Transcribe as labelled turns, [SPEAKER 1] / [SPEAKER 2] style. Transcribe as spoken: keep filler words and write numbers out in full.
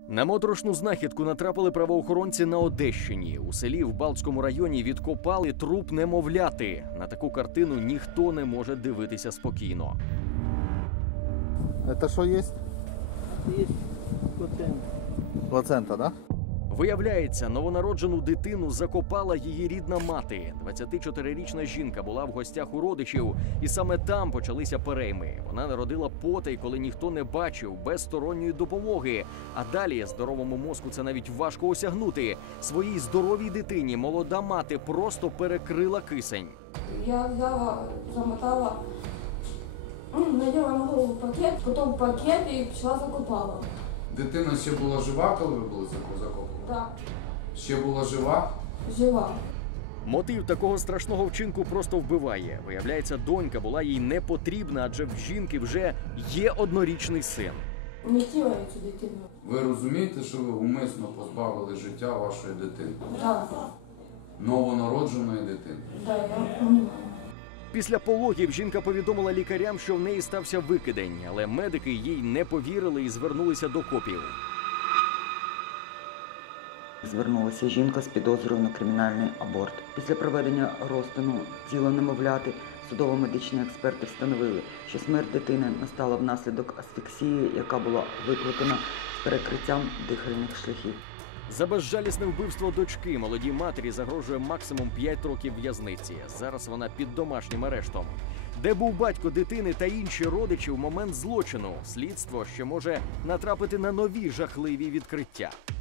[SPEAKER 1] На моторошну знахідку натрапили правоохоронці на Одещині. У селі в Балтському районі відкопали труп немовляти. На таку картину ніхто не може дивитися спокійно.
[SPEAKER 2] Это что есть?
[SPEAKER 3] Есть плацента.
[SPEAKER 2] Плацента, да?
[SPEAKER 1] Виявляється, новонароджену дитину закопала її рідна мати. двадцятичотирирічна жінка була в гостях у родичів, і саме там почалися перейми. Вона народила потай, коли ніхто не бачив, без сторонньої допомоги. А далі здоровому мозку це навіть важко осягнути. Своїй здоровій дитині молода мати просто перекрила кисень.
[SPEAKER 4] Я взяла, замотала, наділа на голову пакет, потім пакет і пішла закопала.
[SPEAKER 5] Дитина ще була жива, коли ви були закопані?
[SPEAKER 4] Так,
[SPEAKER 5] Ще була жива?
[SPEAKER 4] жива.
[SPEAKER 1] Мотив такого страшного вчинку просто вбиває. Виявляється, донька була їй не потрібна, адже в жінки вже є однорічний син.
[SPEAKER 4] Не тіла я цю дитину.
[SPEAKER 5] Ви розумієте, що ви умисно позбавили життя вашої дитини?
[SPEAKER 4] Так,
[SPEAKER 5] Новонародженої дитини?
[SPEAKER 4] да, я розумію.
[SPEAKER 1] Після пологів жінка повідомила лікарям, що в неї стався викидень, але медики їй не повірили і звернулися до копів.
[SPEAKER 6] Звернулася жінка з підозрою на кримінальний аборт. Після проведення розтину тіла немовляти судово-медичні експерти встановили, що смерть дитини настала внаслідок асфіксії, яка була викликана перекриттям дихальних шляхів.
[SPEAKER 1] За безжалісне вбивство дочки молодій матері загрожує максимум п'ять років в'язниці. Зараз вона під домашнім арештом. Де був батько дитини та інші родичі в момент злочину? Слідство ще може натрапити на нові жахливі відкриття.